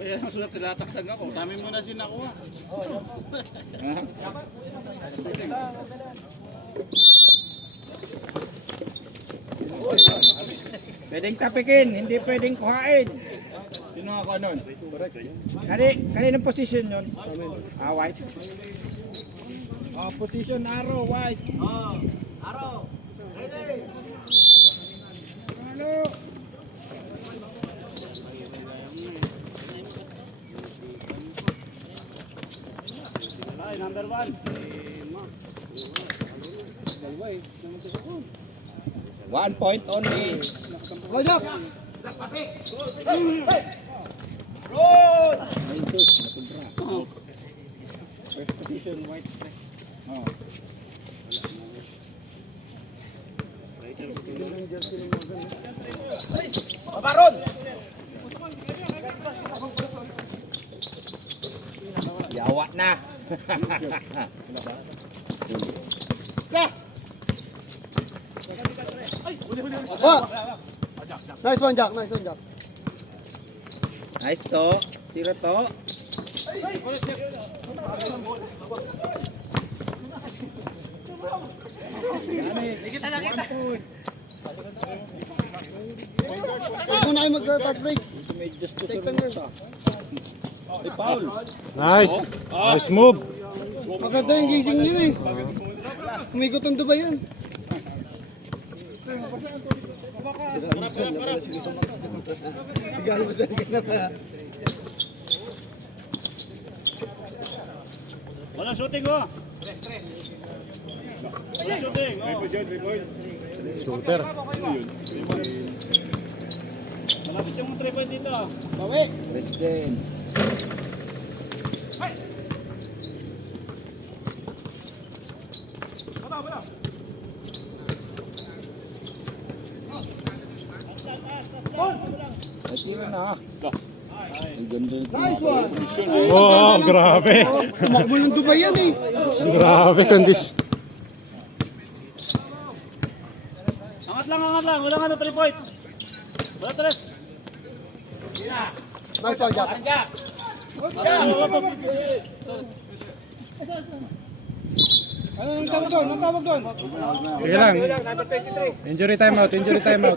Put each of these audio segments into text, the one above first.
Kaya ang sulat tinataksan ako. Kami muna sinakuha. Pwedeng tapikin, hindi pwedeng kuhain. Sino ako nun? Kaninong position yun? White. Position arrow, white. Araw. Ready. Ano? Ay, number 1. 1 point only. Wajak. First position, white. Oh. Paparon! Yawa na. Nice one, Jack. Nice one, Jack. Nice to. Tira to. Huwag mo na kayo mag-fast break. Take time yun. Nice. Nice move. Maganda yung gising niyo eh. Umikot ang Dubai yan. Walang shooting ko. Walang shooting. Shooter. Malapit yung 3 point dito. Bawi. President. Tira na. Nice one. Oh, grabe. Tumakbo ng Dubai yan eh. Grabe kondis. Angat lang. Walang ano 3 point. Wala 3. Nice one, Jack. Anong tawag doon? Anong tawag doon? Sige lang. Injury timeout. Injury timeout.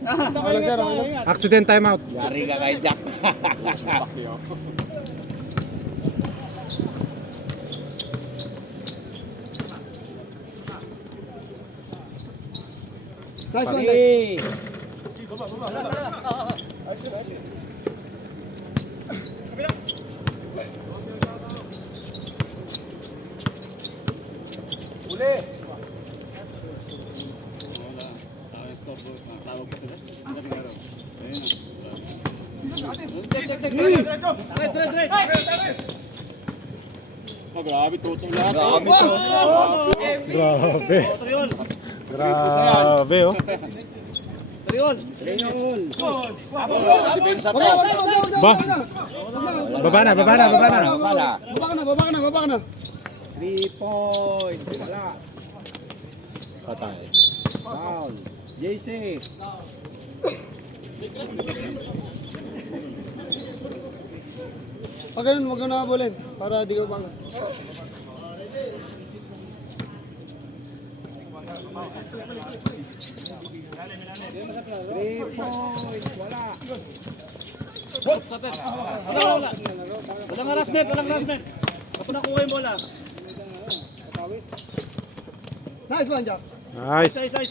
Wala sir, wala. Accident timeout. Yari ka kay Jack. Nice one, Jack. Pagi. Oh, grabe, tutong lahat. Grabe to. Grabe. Triol. Grabe oh. Triol. Depensa to. Ba? Baba na. Wala. Baba ka na. 3 points. Wala. Patay. Foul. JC. Pag ganun, huwag ka na habulin. Para di ka umangat. Walang harassment. Ako nakuha yung bola. Nice one, Jack. Nice. Isa.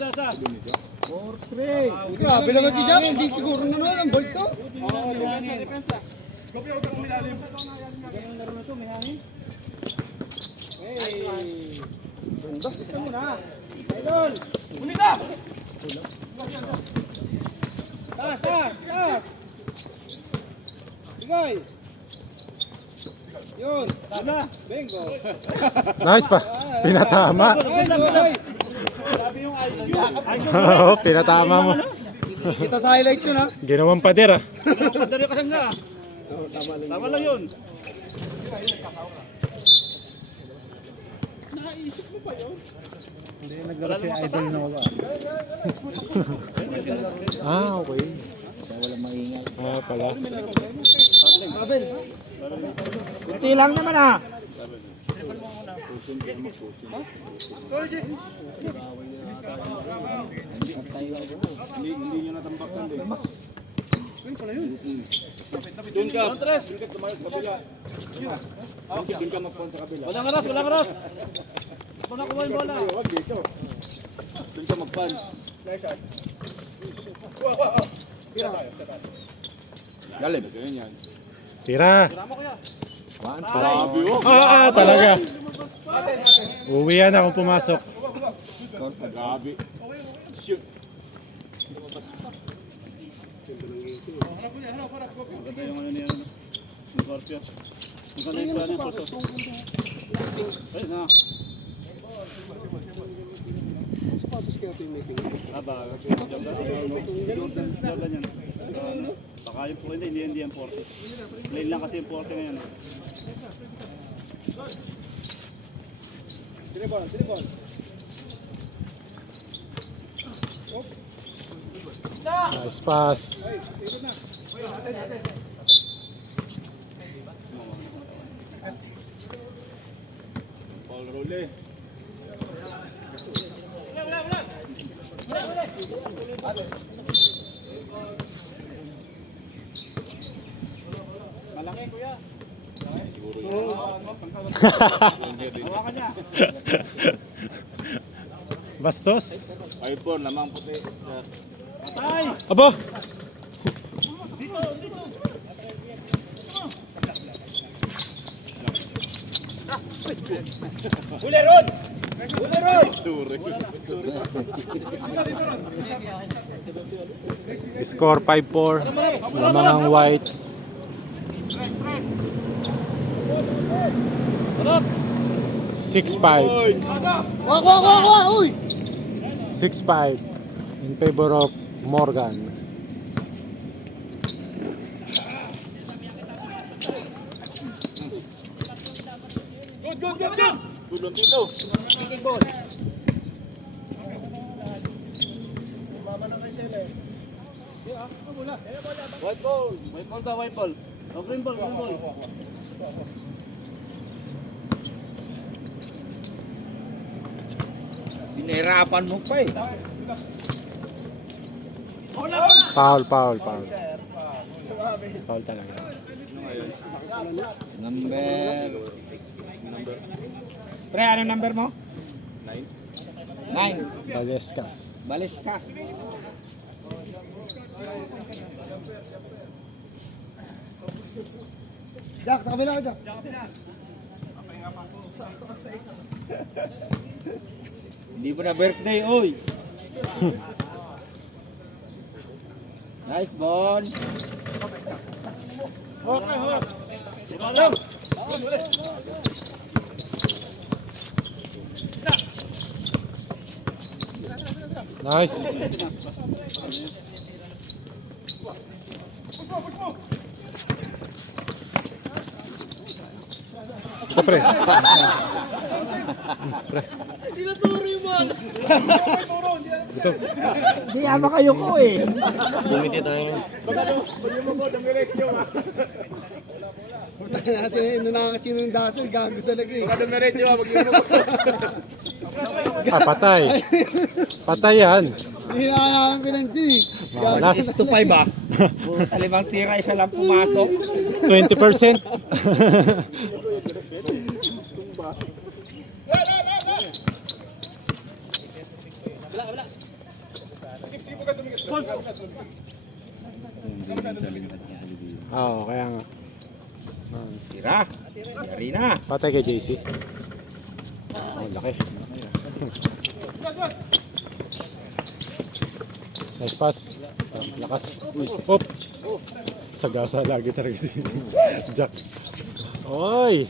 4-3. Grabe naman si Jack. Hindi siguro na naman ang bolt to. Taas. Igay. Yun. Bingo. Nice pa. Pinatama. Oo, pinatama mo. Kita sa highlights yun ha. Ginawang pader ah. Padari ka saan nga. Tama lang yun. Ah, okay. Ah, pala. Kunti lang naman ah. Doon ka. Doon ka magpon sa kabila. Walang aras, walang aras. Wala ko yung bola. Doon ka magpan. Galim. Ganyan. Tira. Grabe oh. Talaga. Uwi yan akong pumasok. Grabe. Shoot. Maganda yung ano niya. Yung Scorpio. Maganda yung plano yung suso. Ayun na. Aba, Jordan yan. Baka yung po, hindi yung 40. Lane lang kasi yung 40 ngayon. Nice pass. Paul Role. Malaki kuya. Hawakan niya. Bastos. iPhone, lamang puti. Ay! Abo! Huli Rod! Huli Rod! Score 5-4. Lamangang white. Sarap! 6-5. Wah, uy! 6-5 in favor of Morgan. Good lang dito. White ball! White ball ka, white ball. Oh, green ball, green ball. Pinahirapan mo pa eh. Foul. Foul talaga. Number. Pre, ano number mo? 9. Balescas. Baliskas. Jack, sa kabila ka, Jack. Hindi mo na birthday, oy. Nice, Bon. Nice. Ito pre. Ito. Hindi ama kayo ko eh. Puta na kasi nung nakakasino ng dasal, gago talaga eh. Patay. Patay yan. Hindi na namin pinansin eh. Malas. Ito 5 ba? Talimang tira, isa lang pumasok. 20%. Oo, kaya nga. Tira. Yari na. Patay kay JC. Oh, laki. Nice pass. Oh, lakas. Up. Sagasa lagi talaga si Jack. Oy!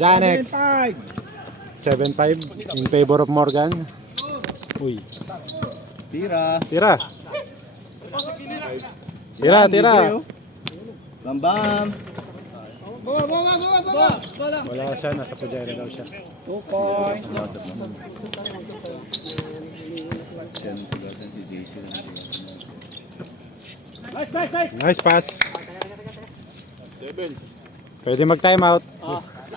Janex. 7-5 in favor of Morgan. Uy. Tira. Tira. Tira. Bam. Baba! Wala siya, nasa Pajero daw siya. 2 points. Nice pass. 7. Pwede mag-time out.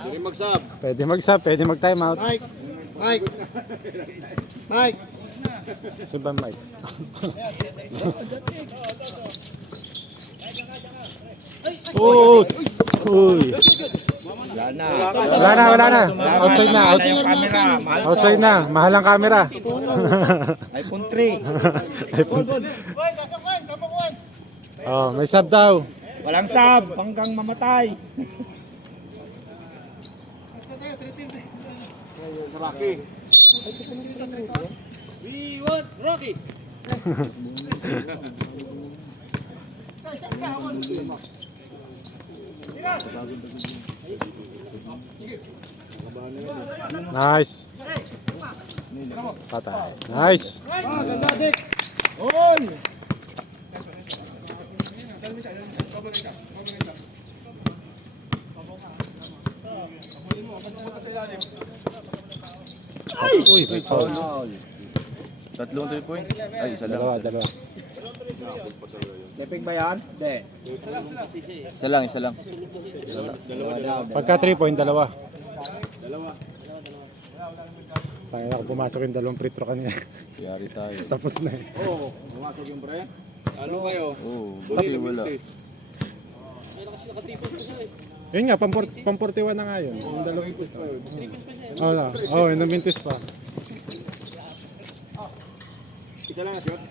Hindi mag-sub. Pwede mag-sub, pwede mag-time out. Mike. Mike. Mike. Ano ba, Mike? Oh! Uy! Wala na. Wala na. Outside na. Mahal yung camera. Mahal to. Outside na. Mahal ang camera. iPhone 3. Oh, may sub daw. Walang sub. Hanggang mamatay. We want Rocky. Nice. Patay. Nice. Ganda, Dex. Uy, may foul. Tatlong 3 point. Ay, isa lang. Dalawa. Lepig ba yan? Hindi. Isa lang, isa lang. Pagka 3 point, dalawa. Tangin ako pumasok yung dalawang free throw kanina. Yari tayo. Tapos na eh. Oo, pumasok yung pre. Ano kayo? Oo, buti wala. Yun nga, pang 41 na nga yun. Yung dalawang free throw. Oo, yung namintis pa. Isa lang na shot.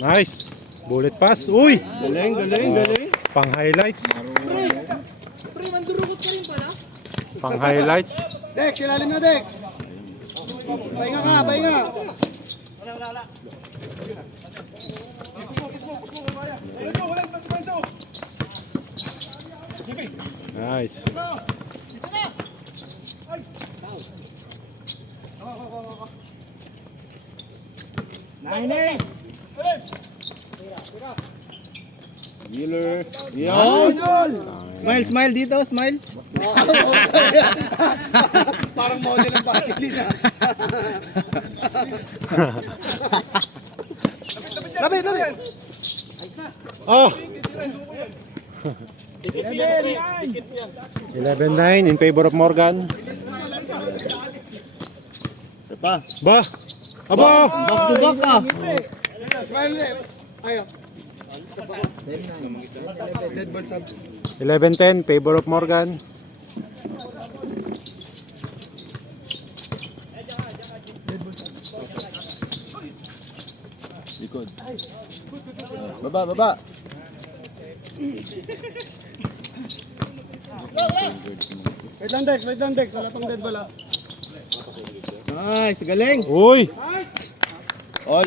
Nice. Bullet pass. Uy! Galing. Pang highlights. Pre, mandurugot ka rin pala. Pang highlights. Dex, ilalim na, Dex. Pahinga ka, pahinga. Nice. Healer. Smile, smile dito. Smile. Parang model ng Vaseline ah. Lapit. Oh! 11-9 in favor of Morgan. Ba? Aba! Back to back ka. Smile ulit. Ayaw. 11-10 favor of Morgan. Likod. Baba. Wait lang, Dex. Wala pang dead bala. Nice. Galing. Uy! All.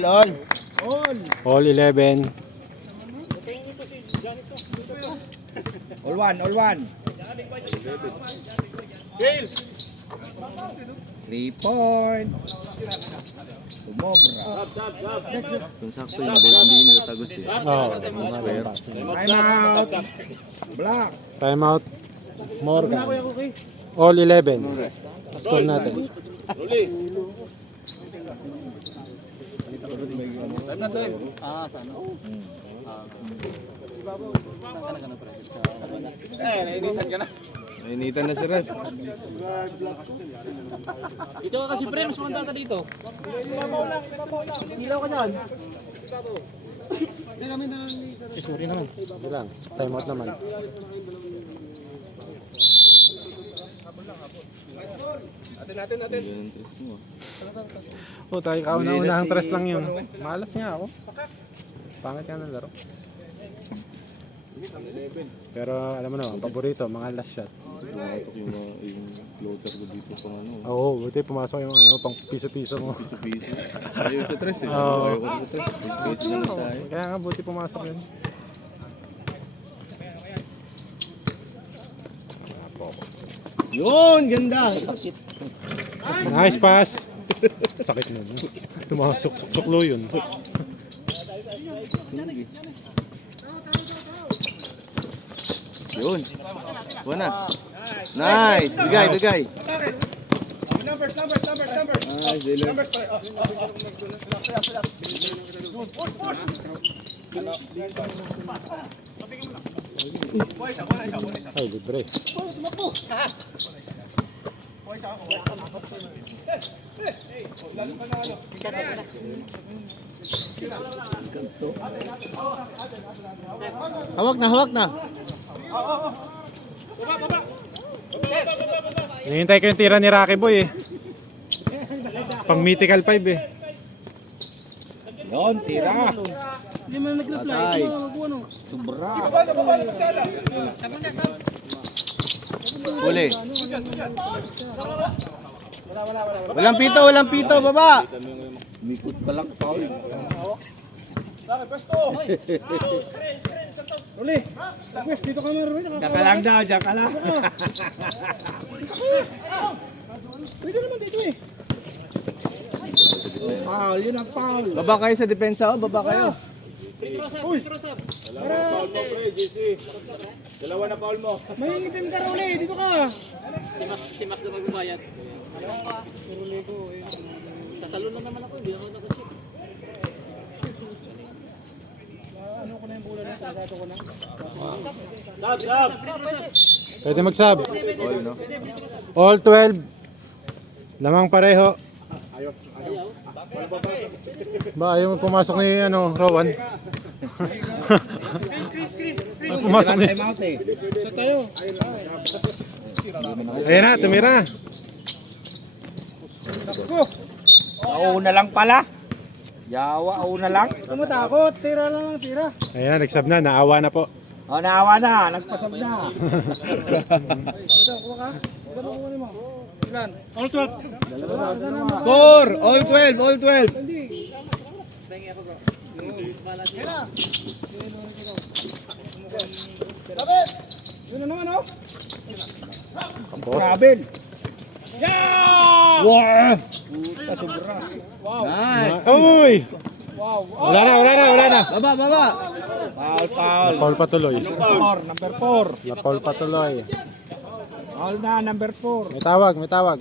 All 11. All one. 3 point. Umobra. Kung sakto yung board, hindi nila tagos eh. Oh, Time out. Black. time out. Morgan. All 11. Score natin. Nainitan na si Red. Ito ka kasi pre, mas maganda ka dito. Hilaw ka dyan. Hindi namin na Sorry naman. Hindi lang. Time out naman. Ganun test mo. Oh, tayo kauna-unahang tres lang yun. Malas nga ako. Pangit nga ng laro. Pero alam mo naman, paborito, mga last shot. Pumasok yung floater ko dito pang ano. Oo, buti pumasok yung ano, pang piso-piso mo. Piso. Ayaw sa tres eh. Oo. Ayaw ko sa tres. Piso na lang tayo. Kaya nga, buti pumasok yun. Yun, ganda. Nice pass! Sakit nun. Tumasok, suklo yun. Yun. Buwan na. Nice. Bigay. Ay, libre. Hawak na, hawak na. Hinihintay ko yung tira ni Rocky Boy eh. Pang mythical 5 eh. Yun, tira. Hindi mo nag-reply. Sobra. Huli. Walang pito, baba. Mikot ka lang, Paul. Uli. West, dito ka na rin. Diyan ka lang daw, diyan ka lang. Pwede naman dito eh. Paul, yun ang Paul. Baba kayo sa depensa, oh. Baba kayo. May itim ka uli. Dito ka. Pwede mag-sub. All 12. Lamang pareho. Ba, ayaw mo pumasok ni Rowan. Ayaw pumasok ni. Time out eh. Sa tayo. Ayan na, tumira. Auna lang pala. Yawa, auna lang. Huwag mo takot. Tira lang. Tira. Ayan na, nag-sub na. Naawa na po. O, naawa na. Nagpasab na. Ito, kuha ka. Ito mo kuha mo. Ilan? All 12. Score! All 12, all 12. Yun na naman, oh. Grabe. Wow! Puta, sobra. Nice! Uy! Wala na. Baba, baba! Paul, Paul. Na-foul patuloy. Number 4. Na-foul patuloy. Paul na, number 4. May tawag.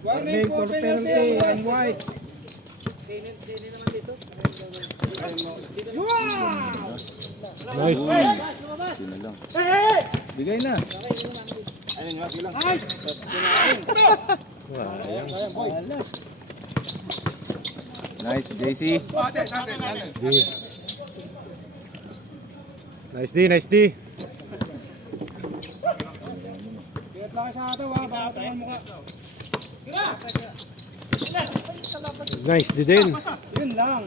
Warning for penalty and white. Nice. Bigay na. Nice, JC. Nice D. Kiyat lang sa ato, ha. Baka tayo mukha. Nice D din. Yun lang.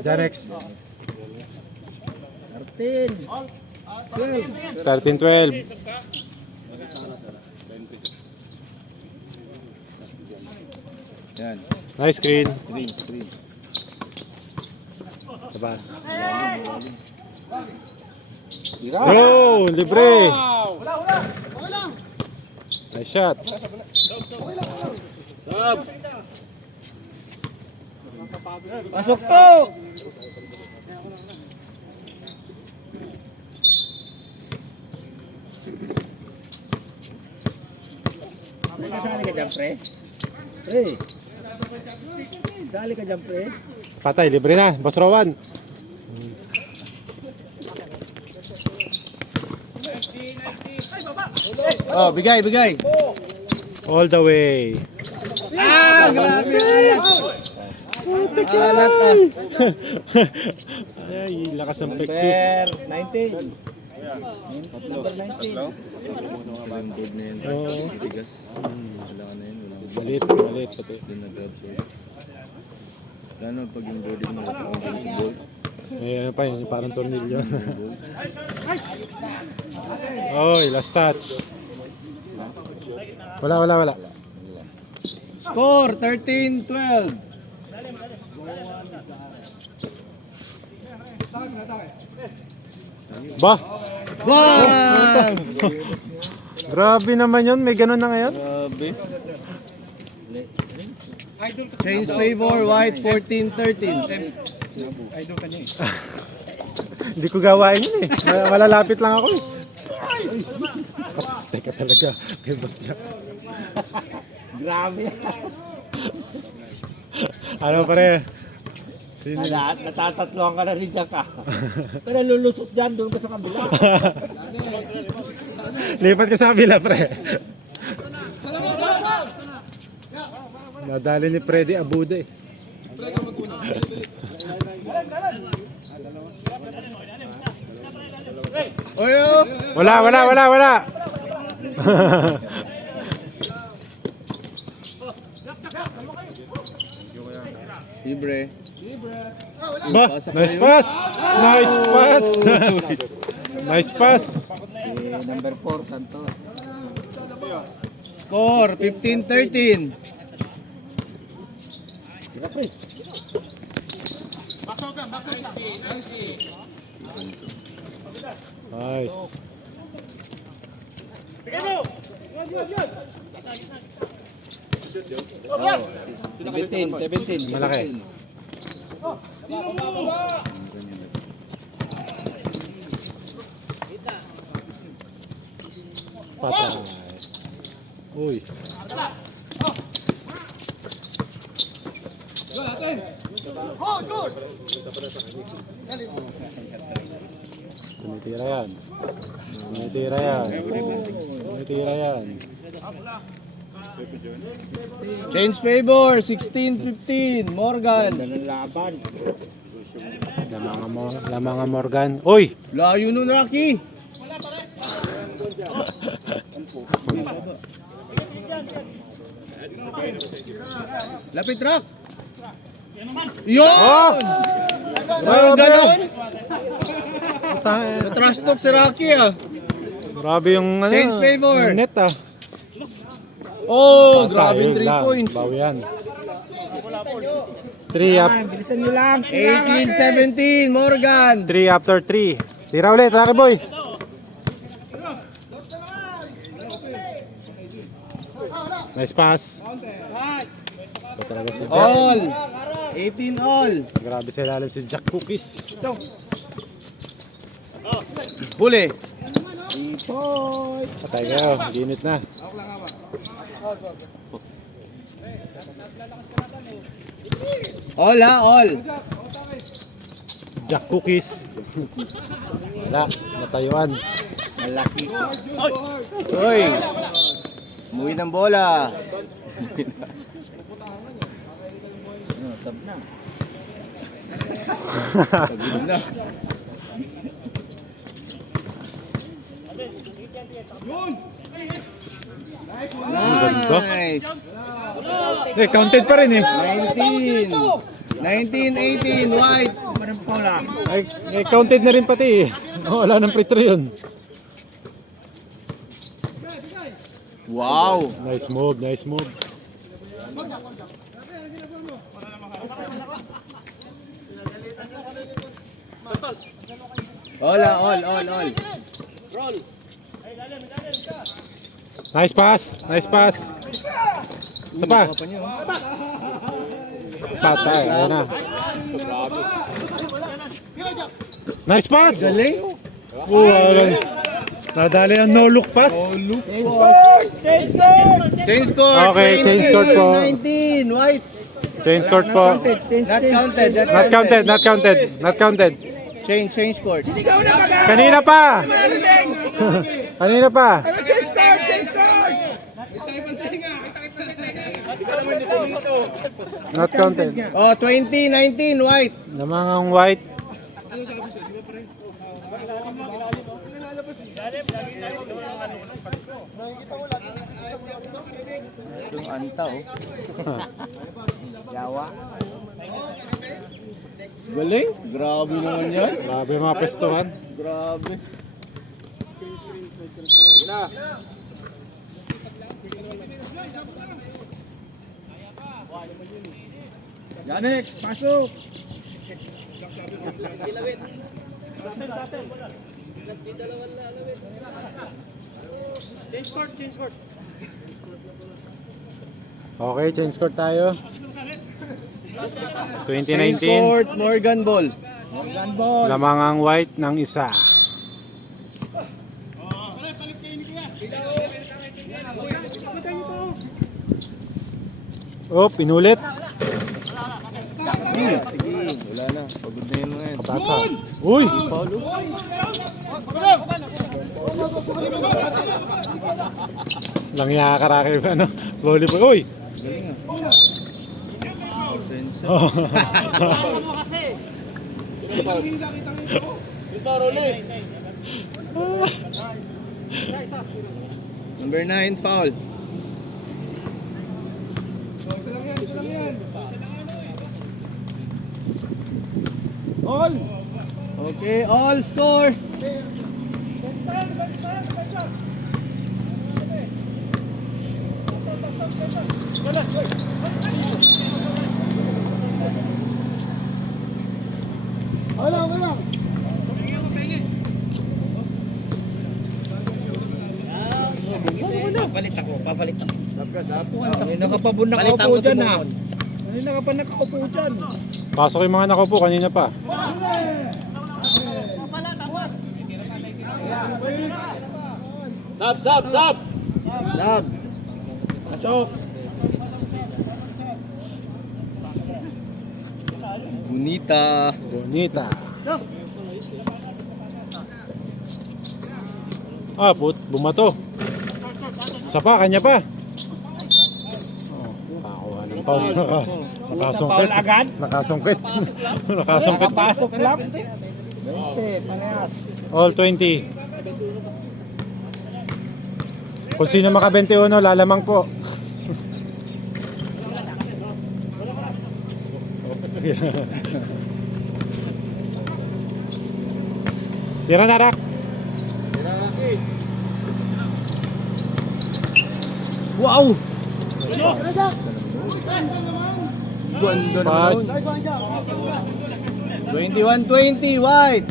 Janex. 13-12. Yan. Nice screen. Green. Labas. Oh, libre. Nice shot. Pasok to! Sali ka dyan, pre? Pre? Sali ka dyan, pre? Patay, libre na. Boss Rowan. Oh, bigay. All the way. Grabe. Alat Ay, lakas ng pektus. Number 19. Number 19. Walang board na yun. Oo. Tigas. Kailangan na yun. Malit pati. Din na grab siya. Lalo pag yung boarding mo, kung sa board. May ano pa yun, parang tornilyo. Oy, last touch. Wala. Score 13-12. Ba? Wow! Grabe naman yun, may ganun na ngayon. Grabe. Change favor, white 14-13. Idol ka niya eh. Hindi ko gawain yun eh. Malalapit lang ako eh. Teka talaga. Kay Boss Jack. Grabe. Ano pare? Sino? Natatatloan ka na rin dyan ka. Pero lulusot dyan, doon ka sa kabila. Lipat ka sa kabila pre. Nadali ni Freddy Abude. Oyo! Wala. Libre. Ba, nice pass. Nice pass. Number 4, Santos. Score 15-13. Nice. Seventeen. Malaki. Patay. Uy. Tumitira yan. Change favor 16-15. Morgan. Laban. Lamang Morgan. Uy! Layo nun, Rocky. Lapit, Rock. Yun! Oh! Grabe ganon. Grabe! Na-trash talk si Rocky ah. Grabe yung ano, Change favor. yung net ah. Oh, grabe yung 3 Ayun lang, points. Bawi yan. 3 up. Bilisan nyo lang. 18-17, Morgan. 3 after 3. Tira ulit, Rocky Boy. Nice pass. Ito talaga si Jack. All. 18 all. Grabe sa ilalim si Jack Cookies. Huli. Patay kayo, ginit na. All ha, all. Jack Cookies. Wala, natayuan. Malaki. Uy. Umuwi ng bola. Tagilid na. Nice. Eh, counted pa rin eh. 19. 19-18, white. Ay, counted na rin pati eh. Wala nang free throw yun. Wow. Nice move, nice move. All. Nice pass, nice pass. Isa pa. Patay, ayun na. Nice pass! Galing. Nadali ang no-look pass. Change score. Okay, change score po. 19, white. Change court po. Not counted. Not counted. Change score. Kanina pa! Kanina pa! Not counted. Oh, 20-19, white. Namangang white. Itong anta oh. Yawa. Galing. Grabe naman yan. Grabe yung mga pestuhan. Grabe. Yanik, pasok. Okay, change court tayo. Change 2019. court, Morgan Ball. Lamang ang white ng isa. Oh, pinulit. Wala na. Pagod na yun ngayon. Tasa. Uy! Lang yakarakay ba, ano? Volleyball. Uy! Oh. Number 9, foul. Okay, all score. Wala. Papalit ako. Kanina ka pa bu nakaupo dyan ha. Kanina ka pa nakaupo dyan. Pasok yung mga nakaupo kanina pa. Sab! Pasok. Bonita. Bonita. Ah, bumato. Isa pa, kanya pa. Oh, nakakuha ng foul. Nakasungkit. Foul agad? Nakasungkit. Nakasungkit. Nakapasok lang. 20, panayas. All 20. Kung sino maka 21, lalamang po. Tira na, Rak. Wow! Ganda Pass. naman. 21-20, white.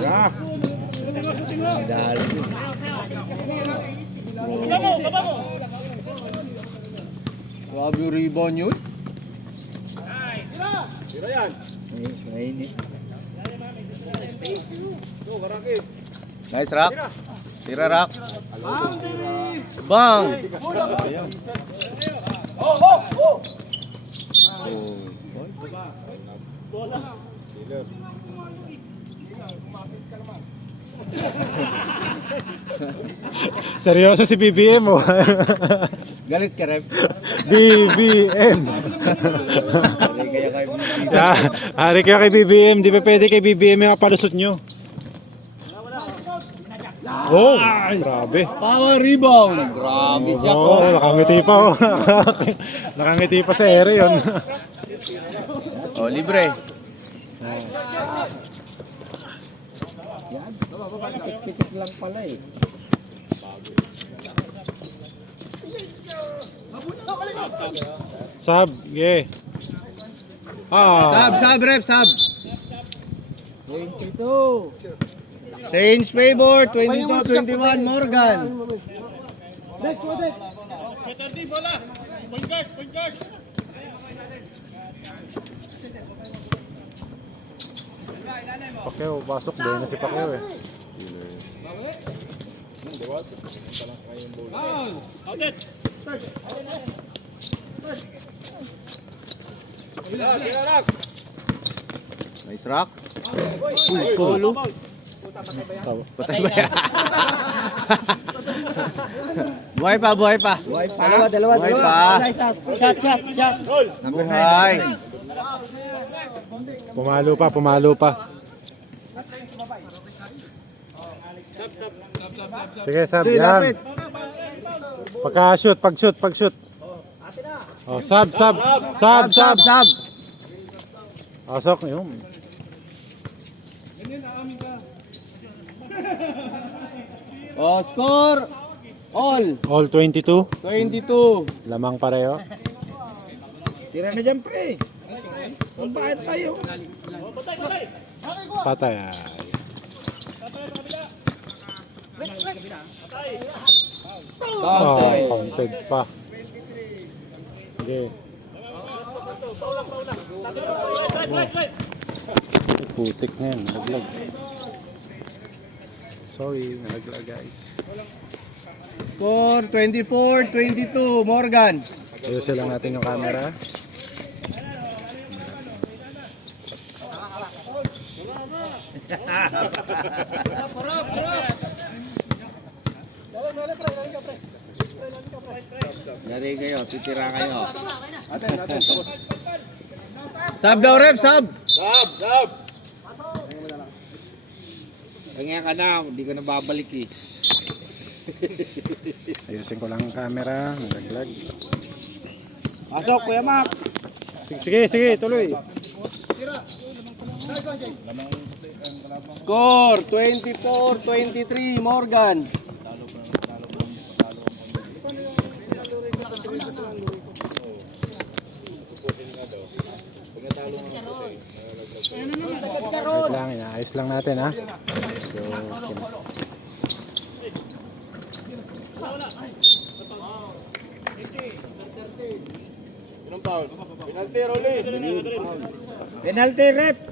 Yeah. Grabe yung rebound yun. Nice, Rock. Tira, Rock. Bang! Seryoso si BBM mo. Galit ka, Rep. BBM. Hari kayo kay BBM. Di ba pwede kay BBM yung palusot nyo? Oh, grabe. Power rebound. Grabe dyan. Oo, nakangiti pa. Oh. Nakangiti pa sa ere yun. Oh, libre. Pitik lang pala eh. Sab, yeah. Ah, Sab, Rep, sab. 22. Change favor, 22-21, Morgan. Next, Wadek. Pacquiao, pasok din na si Pacquiao eh. Nice, Rock. Uy, polo. Patay ba yan? Buhay pa. Dalawa. Buhay pa. Shot. Buhay. Pumalo pa. Sige, Sab, yan. Pag-shoot. Oh, sab. Pasok, yun. Oh, score. All 22. 22. Lamang pareho. Tira na dyan, pre. Kung bakit tayo? Patay. Counted pa. Okay. Putik na yan, nalaglag. Sorry, nalaglag guys. Score 24-22, Morgan. Ayusin lang natin yung camera. Dari kayo, titira kayo. Sub daw, rep, sub. Kanya ka na, hindi ka na babalik eh. Ayusin ko lang ang camera, nalaglag. Pasok, Kuya Mac. Sige, sige, tuloy. Score 24-23, Morgan. Wait lang, inaayos lang natin ha. So, Penalty rep.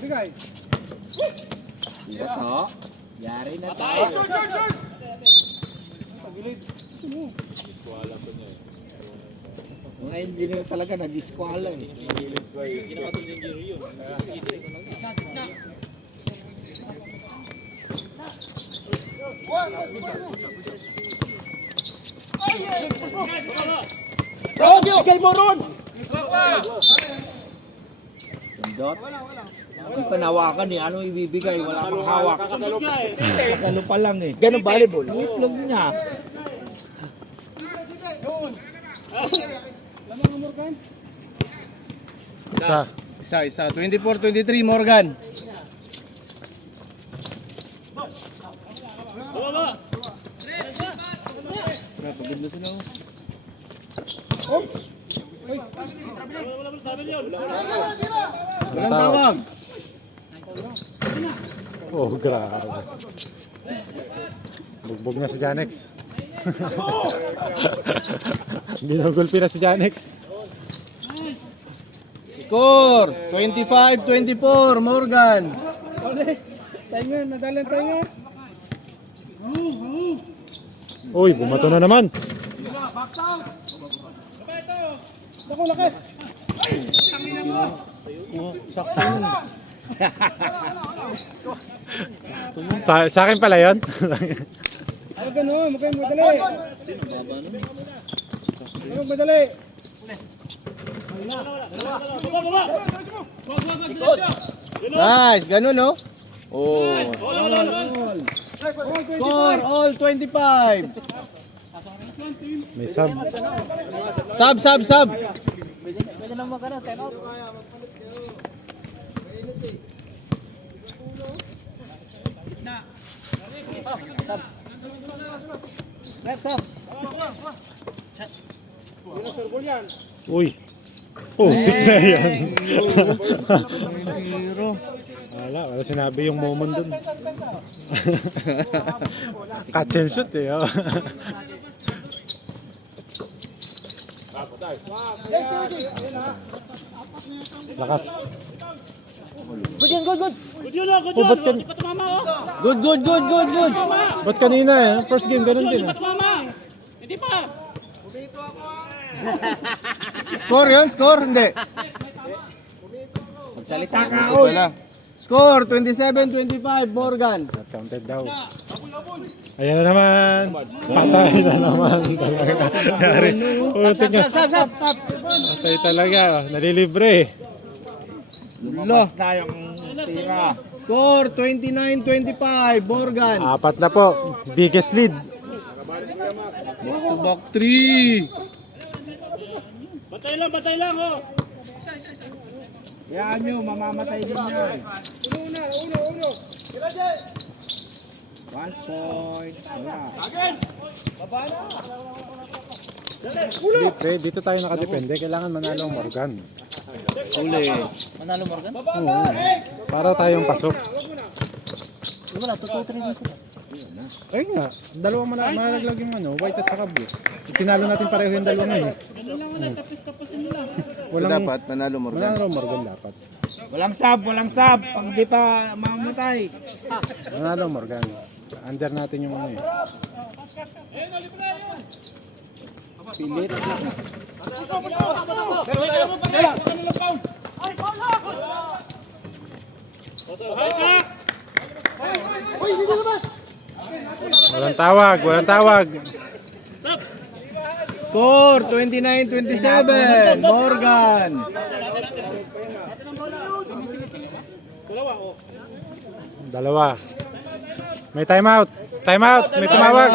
Bigay. Ito. Yari na tayo. Mga engineer talaga nag-squala eh. Bigay mo ron! Pindot? Hindi pa nawakan eh. Anong ibibigay? Wala pang hawak. Kakasalo pa lang eh. Ganun volleyball. Ang itlog niya. isa. 24-23, Morgan. Walang tawag. Oh, grabe. Bugbog na si Janex. Ginugulpi na si Janex. Score 25-24, Morgan. Tayo, nadalan tayo. Uy, bumato na naman. Ako, lakas. Sa akin pala yun. Ano ganun? Magkain mo, dali. Ano, madali. Nice, ganun no? Oh. Score all 25. May sub. Sub. Uy. Oh, tignan yan. Wala sinabi yung moment dun. Catch and shoot eh. Oh. Lakas. Good Oh, ba't kan... Good. Ba't kanina eh? First game, ganun din eh. Hindi pa. Score yun? Score? Hindi. Magsalita ka. Wala. Score 27-25, Morgan. Not counted daw. Ayan na naman. Patay na naman talaga. Yari. Putik nga. Patay talaga. Nalilibre. Lumabas na yung tira. Score 29-25, Morgan. Apat na po. Biggest lead. Back 3. Batay lang oh. Yan nyo, mamamatay din yan. Uno. 1 point. Wala. Dito tayo nakadepende. Kailangan manalo ang Morgan. Uli. Manalo Morgan? Oo. Para tayong pasok. Wala, 2-3 din sila. Ayun nga, dalawang malaglag yung ano, white at saka blue. Tinalo natin pareho yung dalawang yun. So dapat manalo Morgan. Manalo Morgan dapat. Walang sab. Pag di pa mamamatay. Manalo Morgan. Under natin yung ano eh. Pilit. Walang tawag. Score 29-27. Morgan. Dalawa. May timeout. May tumawag.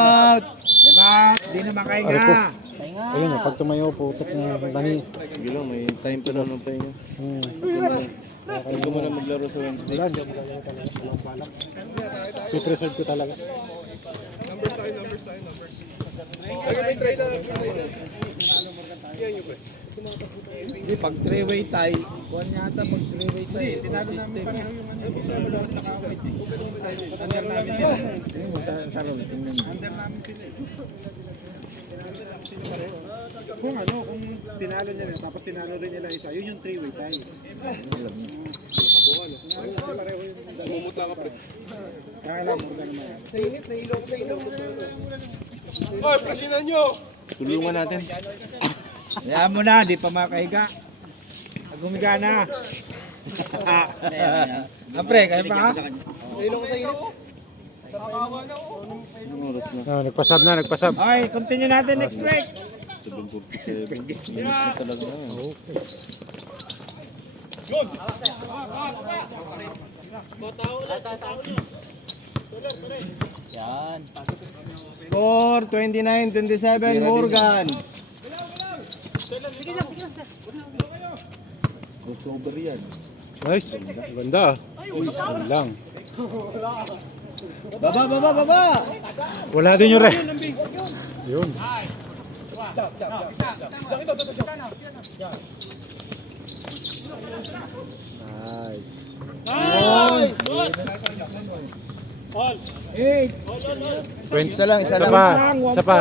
Diba? Di na makahinga. Ayun o, pag tumayo, putok na yung bani. Sige lang, may time pa naman pa yun. Hindi ko muna maglaro sa Wednesday. Wala, pipreserve ko talaga. Hindi, pag 3-way tie, kuhan yata pag 3-way tie. Hindi, tinalo namin pareho yung ano. Under namin sila. Tingnan mo sa roll, tingnan mo. Under namin sila. Kung tinalo niya na, tapos tinalo rin nila isa, yun yung 3-way tayo. Lumumot lang ka, pre. Kaya mo na naman yan. Oy, prasinan nyo! Tulungan natin. Hayaan mo na, di pa makahiga. Pag humiga na. Apre, kaya pa? Nagpasab na. Okay, continue natin next break. 7:47. Minutes talaga na. Yan. Score 29-27. Morgan. Crossover yan. Nice. Ganda. Yun lang. Baba! Wala din yung Yun. Nice. Isa lang. Isa pa.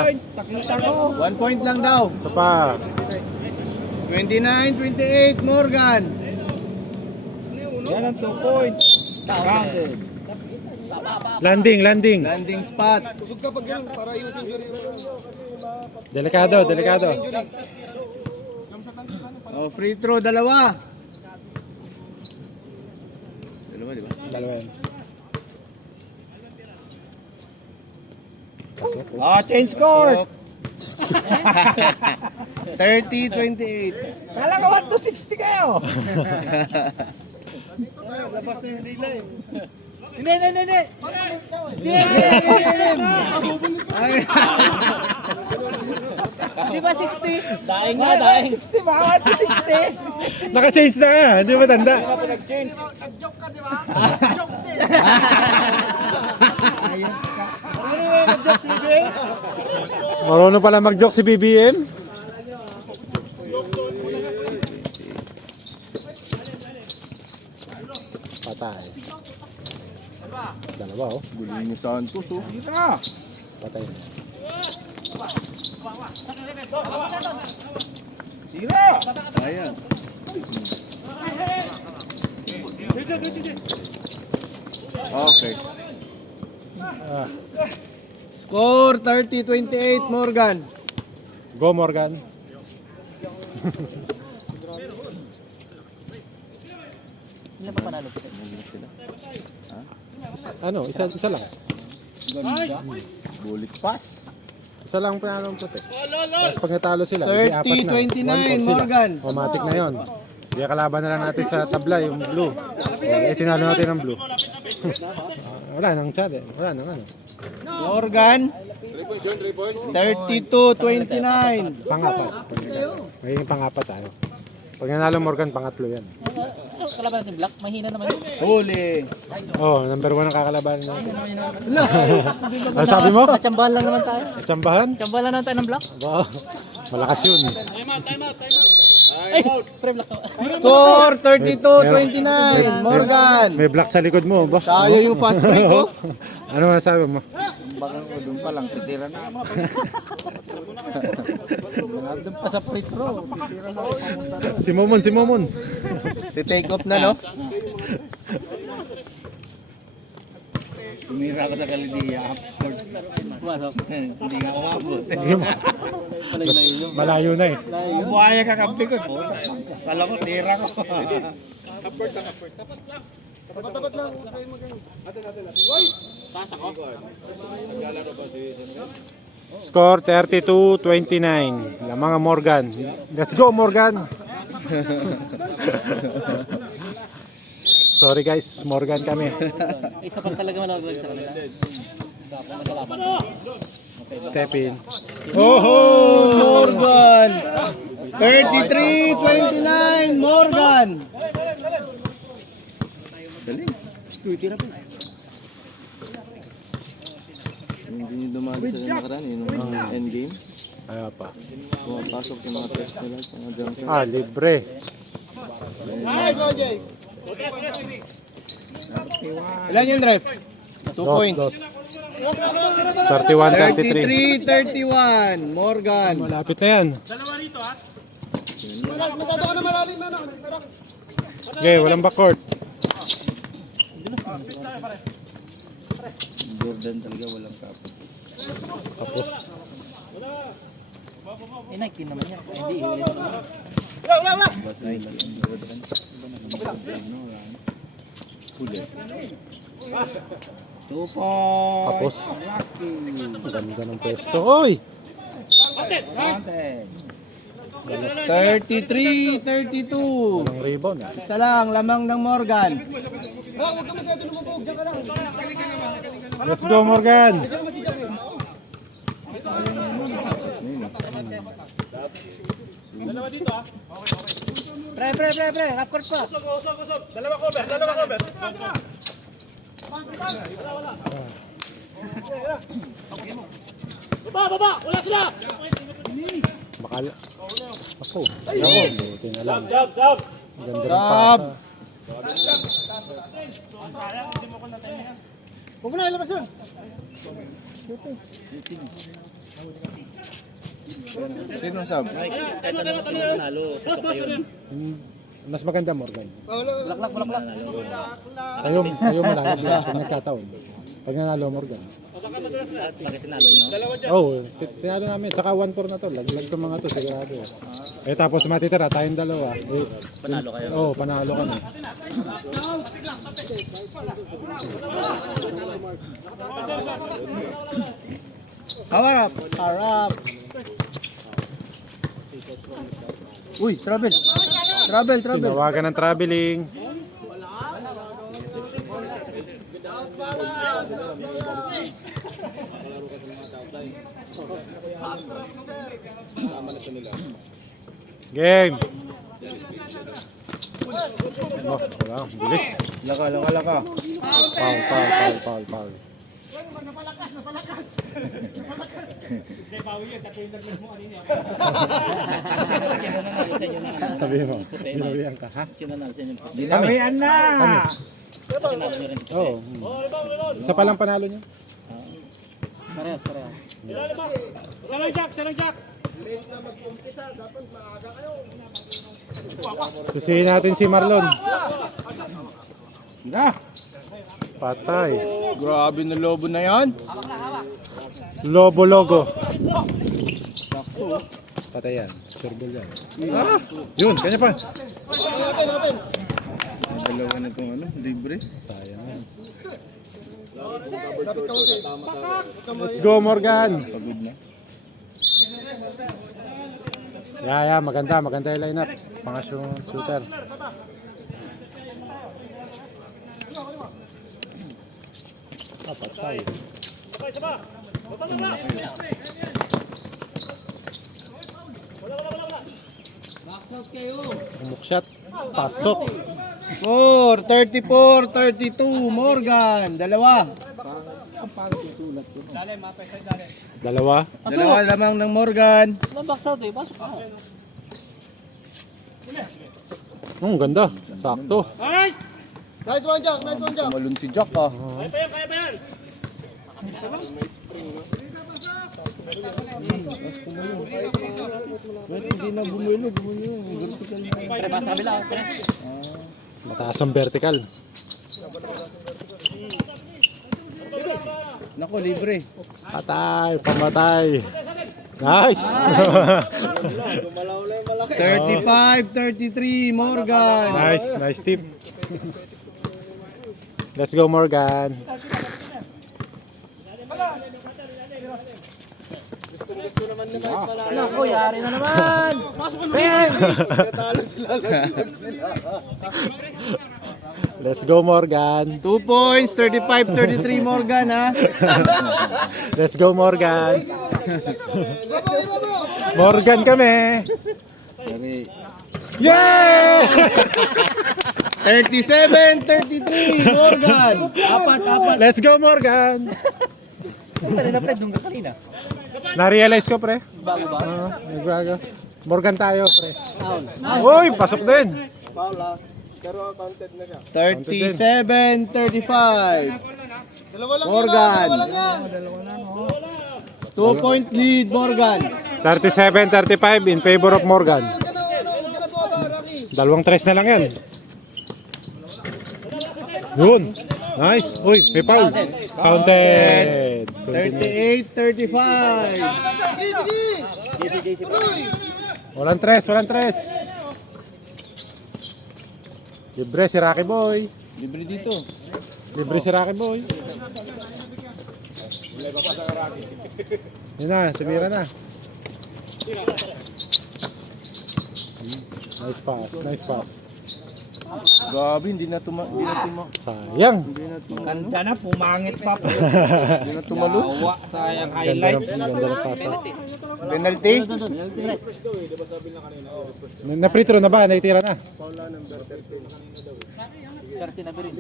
1 point lang daw. Isa pa. 29-28. Morgan. Yan ang 2 points. Counted. Landing. Landing spot. Kusog ka pag ganun, para ayusin jury. Delikado. Oh, free throw, dalawa. Dalawa, di ba? Dalawa yan. Oh, change score. 30-28. Kala ka 1 to 60 kayo. Labas na yung nila eh. Hindi. Di ba 60? Daing nga, daing. 60 ba? 1 to 60. Naka-change na ka. Hindi ba tanda? Marunong pala mag-joke si BBM. Patay. Dalawa oh. Guling ni Santos, oh. Patay na. Tira. Ayan. Okay. Score 30-28 Morgan. Go Morgan. Sila pa panalo. Ano, isa lang. Bullet pass. Isa lang panalo ang puti. Tapos pag natalo sila, hindi apat na. 30-29 Morgan. Automatic na yon. Hindi kalaban na lang natin sa tabla yung blue. Tinalo natin ang blue. Wala nang challenge. Wala nang ano. Morgan. 32-29. Pangapat. Magiging pangapat tayo. Pag nanalo Morgan, pangatlo yan. Kalaban natin Black, mahina naman yun. Huli. Oh, number 1 ang kakalaban mo. Ano sabi mo? Natsambahan lang naman tayo. Tsambahan? Natsambahan lang naman tayo ng Black. Wow. Malakas yun. Ay, pre Black naman. Score 32-29. Morgan. May black sa likod mo ba? Tayo yung fast break ko. Ano masasabi mo? Baka ko doon pa lang, titira na. Doon pa sa free throw. Titira na ako pamunta doon. Si Momon. Take off na, no? Tumira ka sa Kalidiya. Pumasok. Hindi nga umabot. Malayo na eh. Kung buhaya ka kampi ko, puta. Sala ko, tira ko. Tapat lang. Score 32-29. Lamang ang Morgan. Let's go Morgan! Sorry guys, Morgan kami. Isa pa talaga malawag sa kanila. Nagkalaban. Step in. Morgan. 33-29. Morgan. Hindi nyo dumali sa nakaraan, yung endgame. Kaya pa. Pumapasok yung mga test nila sa mga junction. Libre. Nice, OJ. Ilan yung drive? 2 points. 31-33. 33-31. Morgan. Malapit na yan. Masyado ka na malalim na. Okay, walang backcourt. Jordan talaga walang kapit. Tapos. Eh, Nike naman yan. Hindi, huli naman. Tupo. Tapos. Ang ganda ng pwesto. Oy! 33-32. Walang rebound. Isa lang, lamang ng Morgan. Huwag ka masyado lumubog. Diyan ka lang. Let's go Morgan! Pre. Half court pa. Bakal. Ako. Buti na lang. Ganda ng pasa. Huwag mo na ilabas yun. Sino sab? Mas maganda Morgan. Black. Tayo malayo lang pag nagkataon. Pag nanalo Morgan. Bakit tinalo nyo? Oh, tinalo namin. Saka 1-4 na to. Laglag to mga to. Sigurado. Eh tapos matitira tayong dalawa. Eh, Panalo kayo. oh, panalo kami. Harap. Uy, travel. Tinawagan ng traveling. Game. Oh, wala. Bilis. Laka. Foul. Sabi mo, binawian ka, ha? Sino nanalo sa inyo? Dinawian na! Oo. Isa pa lang panalo niyo. Parehas. Sisihin natin si Marlon. Patay. Grabe na lobo na yan. Logo. Patay yan. Surbol yan. Yun, kanya pa. Dalawa na itong libre. Sayang yan. Let's go, Morgan. Pagod na. Yeah, maganda yung lineup. Mga shooter. Patay. Umukshot. Pasok. 34-32, Morgan. Dalawa. Dalawa. Dalawa lamang ng Morgan. Walang box out eh. Pasok ka. Ganda. Sakto. Nice one, Jack. Nice one, Jack. Malun si Jack ah. Hindi na bumilo. Pre, pasa kabila. Pre. Mataas ang vertical. Nako, libre. Patay. Pamatay. Nice. 35-33, Morgan. Nice. Nice tip. Let's go, Morgan. Naku, yari na naman. Let's go, Morgan. 2 points, 35-33, Morgan ha. Let's go, Morgan. Morgan kami. Yay! 37-33, Morgan. Apat. Let's go, Morgan. Kanina pre, doon ka kanina. Na-realize ko, pre. Bago ba? Nagbago. Morgan tayo, pre. Uy, pasok din. 37-35. Morgan. 2-point lead, Morgan. 37-35 in favor of Morgan. Dalawang tres na lang yan. Yun. Nice. Uy, may foul. Counted. 38-35. Walang tres. Libre si Rocky Boy. Libre dito. Libre si Rocky Boy. Yun na, tumira na. Nice pass. Gabi, hindi na Sayang. Ganda na, pumangit pa po. tumalo. Yawa, sayang Ganda highlights. ng pass. Penalty? Na-free-throw na ba? Naitira na. 30 na birin.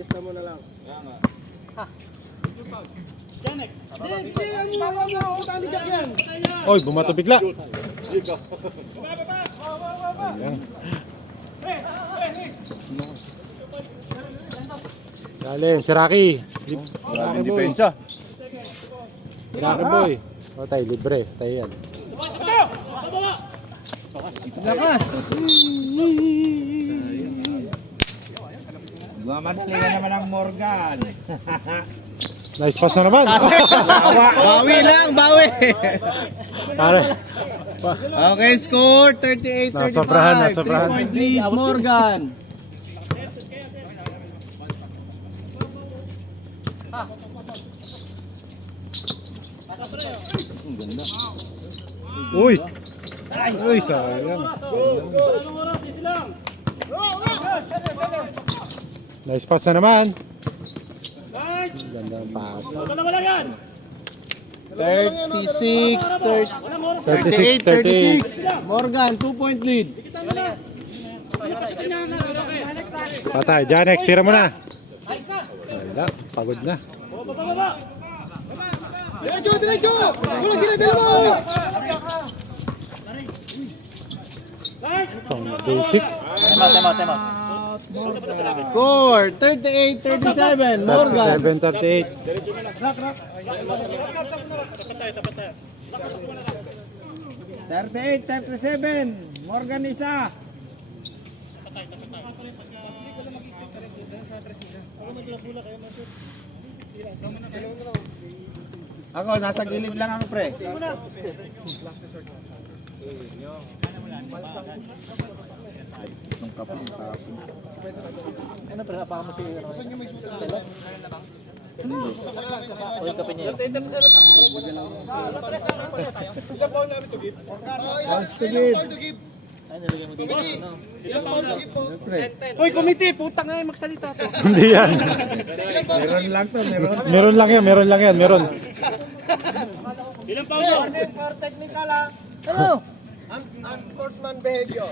Oy, bumato bigla. Galing, si Rocky. Rocky Boy. Depensa. Rocky Boy. O tayo, libre. Tayo yan. Lakas. Gumamantiga naman ang Morgan. Nice pass na naman. Bawi lang, bawi. Pare. Okay, score 38-35. Nasobrahan. 3-point lead, Morgan. Uy. Uy, sayang. Nice pass na naman. Ganda ng pass. 36-38. Morgan, 2-point lead. Patay. Janex, tira mo na. Wala, pagod na. Diretso! Wala sila dalawa! Itong basic. Time out. Score 38-37. Morgan. 37-38. 38-37. Morgan isa. Ako, nasa gilid lang ako, pre. Ano pre, napaka mo si Stella? Uy, kape niya yun. Ay, nalagay mo dito. Uy, committee, putang nga magsalita to. Hindi yan. Meron lang to, meron. Meron lang yan. Ano? Unsportsman behavior.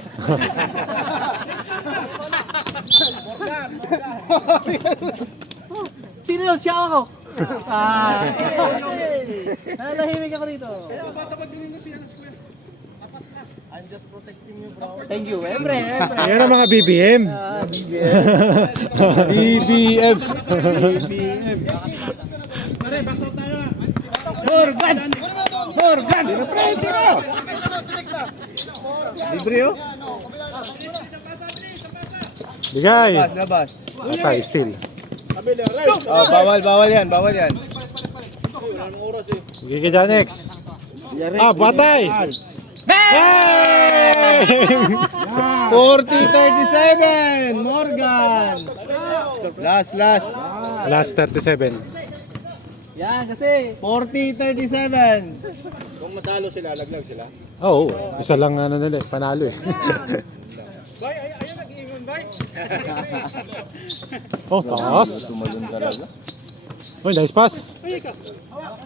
Sino yun? Siya ako. Nalahimik ako dito. I'm just protecting you, bro. Thank you. Emre. Yan ang mga BBM. BBM. Libre oh. Bigay. Labas. Patay, still. Oh, bawal yan. Bigay ka dyan, X. Ah, patay! Hey! 40-37. Morgan. Last. Last 37. Yan kasi. 40-37. Kung matalo sila, laglag sila. Oo, isa lang ano nila, panalo eh. Ayun, nag-iingon, bay. Oh, taas. Tumalon talaga. Oh, nice pass.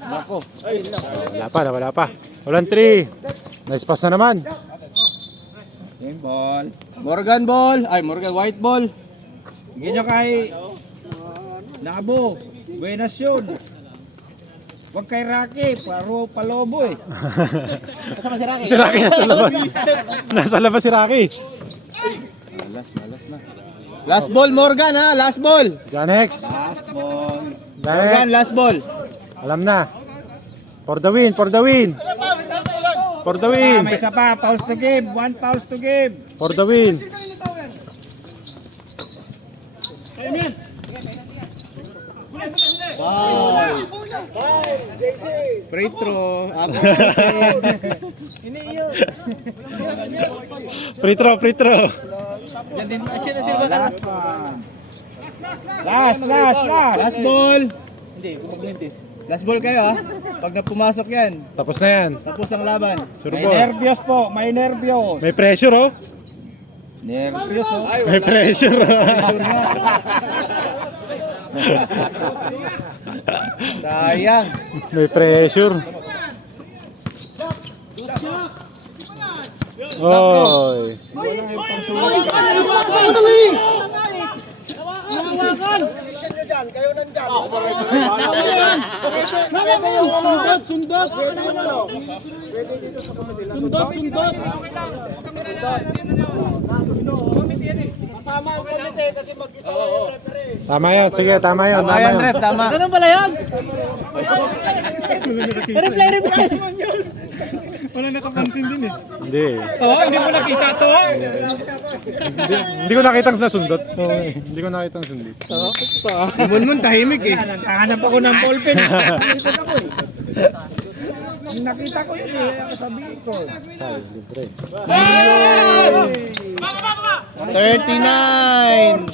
Nako. Wala pa. Walang 3. Nice pass na naman. Game ball. Morgan ball. Ay, Morgan white ball. Bigyan nyo kay Nabo. Buenas yun. Huwag kay Rocky. Palobo eh. Kasama si Rocky. Si Rocky nasa labas. Nasa labas si Rocky. Last na. Last ball, Morgan ha. Last ball. John X. Last ball. Morgan, last ball. Alam na. For the win. For the win. May isa pa. Pause to game. 1 pause to game. For the win. Free throw. Free throw. Last. Last ball. Last ball kayo ha. Pag pumasok yan, Tapos na yan. tapos ang laban. Sure May ball. nervyos po. May nervyos. May pressure oh. Nervyos oh. May pressure. Sayang. May pressure. Oy. Kayo nandyan. Sundot. Kasama ang komite kasi mag-isa lang yung referee. Tama yun. Sige, tama yun. Tama yan, ref. Tama. Ganun pala yan. Replay. Wala nakapansin din eh. Hindi. Hindi mo nakita to. Hindi ko nakitang nasundot. Hindi ko nakitang sundot. Munmun tahimik eh. Naghahanap ako ng ballpen. Nakita ko eh. Nakita ko yun eh. Sabihin ko. 39.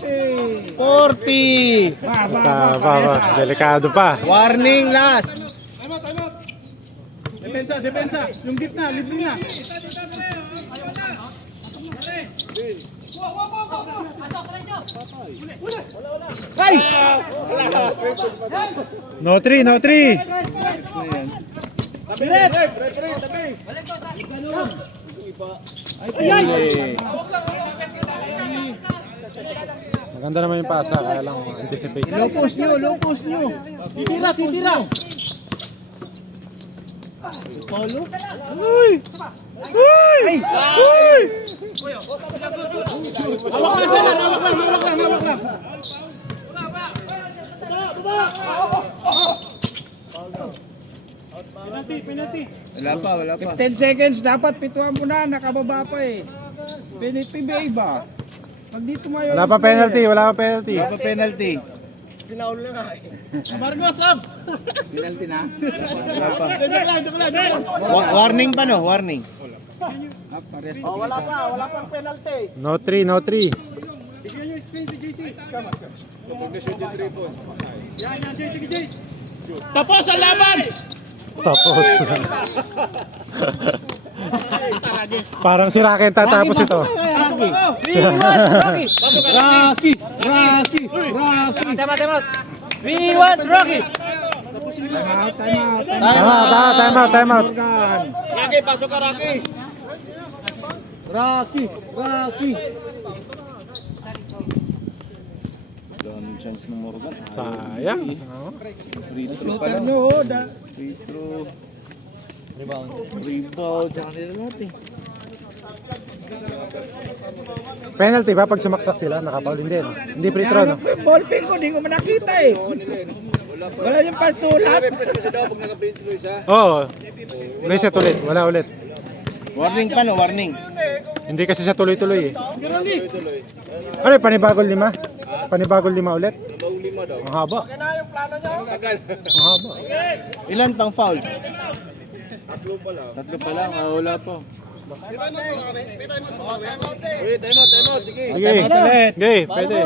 40. Ba. Delikado pa. Warning last. Depensa. Yung gitna, libre na. No 3. Maganda naman yung pasa, kaya lang anticipate. Low push nyo. Titira. Hawak lang. Penalty. Wala pa. 10 seconds dapat. Pituan mo na. Nakababa pa eh. PBA ba? Pag dito mayo. Wala pa penalty. Wala pa penalty. Sinaul na nga eh. Marcos, up. Penalty na. Joke lang. Warning pa no? Warning. Wala pang penalty. No 3. Bigyan nyo screen si JC. Yan, JC. Tapos ang laban! Tapos. Parang si Rocky tatapos ito. Rocky. Time out. We want Rocky. Time out. Time out. Rocky, pasok ka Rocky. Rocky! Rocky! Daming chance ng Morgan. Sayang. Oo. Free throw pa lang. Free throw. Rebound. Tsaka nila natin. Penalty ba pag sumaksak sila? Nakapaul hindi, no? Hindi free throw, no? Yung ballpen ko, di ko man nakita eh. Wala yung pasulat. Oo. Reset ulit. Wala ulit. Warning pa no, warning. Hindi kasi siya tuloy-tuloy eh. Ano, panibagong 5? Panibagong 5 ulit? Ang haba. Ang haba. Ilan pang foul? Tatlo pa lang. Wala pa. Sige. Sige, pwede.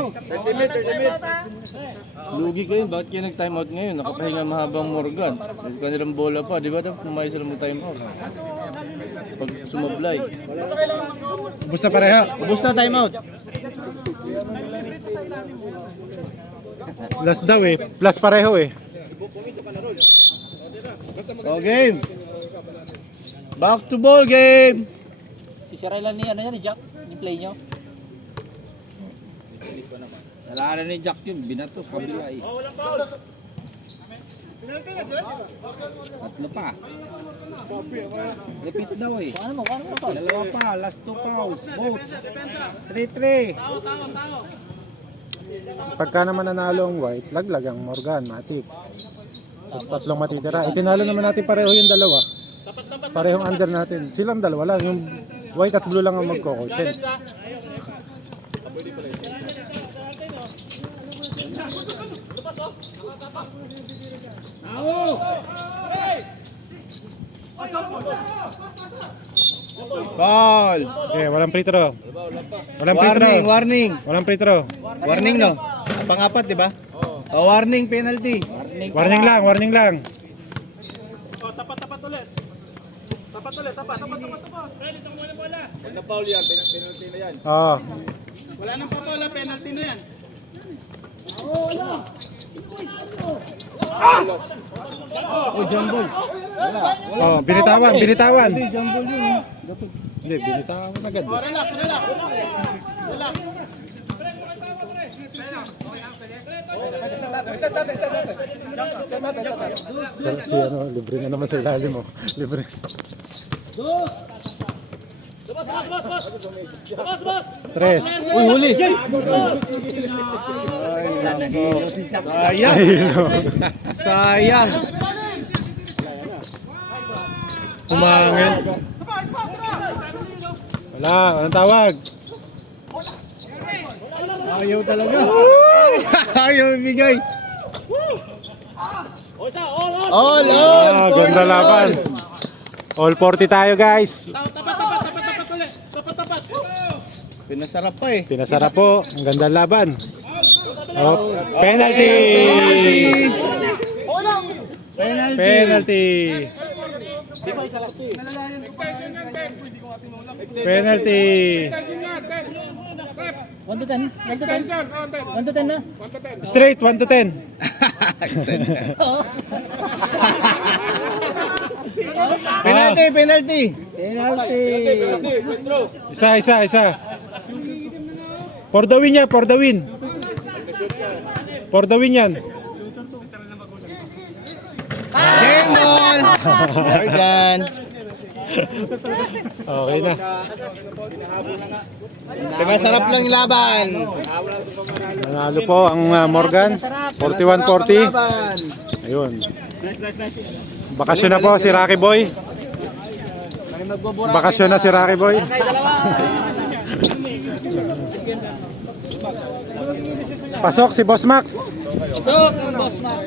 Lugi kayo. Bakit kayo nag-timeout ngayon? Nakapahinga mahabang Morgan. May kanilang bola pa. Di ba dapat pumayos sila mag-timeout? Pag sumablay. Ubus na pareho. Ubus na timeout. Last daw eh. Plus pareho eh. Oh, game. Back to ball game. Sisira lang ni ano yan, ni Jack, ni play nyo. Wala na ni Jack yun, binato, kabila eh. Tatlo pa. Repeat daw eh. Paano mo? Dalawa pa, last 2 fouls. Both. 3-3. Pagka naman nanalo ang white, laglag ang Morgan, Matic. So, tatlong matitira. Itinalo naman natin pareho yung dalawa. Parehong under natin. Silang dalawa lang. Yung white at blue lang ang magkokosyen. Ball. Okay, walang free throw. Walang free throw. Warning. Walang free throw. Warning no. Pang-apat, di ba? Oh, warning penalty. Warning lang, warning lang. Oo. Wala nang patola, penalty na yan. Oh, binitawan, binitawan. Hindi, binitawan agad. Relax, relax. Si ano, libre na naman sa ilalim mo. Libre. Tres. Uy, huli. Sayang. Sayang. Umangin. Wala, walang tawag. Ayaw talaga. Ayaw ibigay. All. Ah, ganda laban. All 40 tayo, guys. Pinasarap pa eh. Pinasarap po. Ang ganda laban. Oh, penalty. Penalty. Penalty. 1 to 10? 1 to 10? 1 to 10 na? Straight 1 to 10. Penalty, penalty. Penalty. Isa. For the win yan, for the win. For the win yan. Game ball. Morgan. Okay na. Pinasarap lang yung laban. Nanalo po ang Morgan. 41-40. Laban. Ayun. Bakasyon na po si Rocky Boy. Bakasyon na si Rocky Boy. Pasok si Boss Max. Pasok ang boss, Max.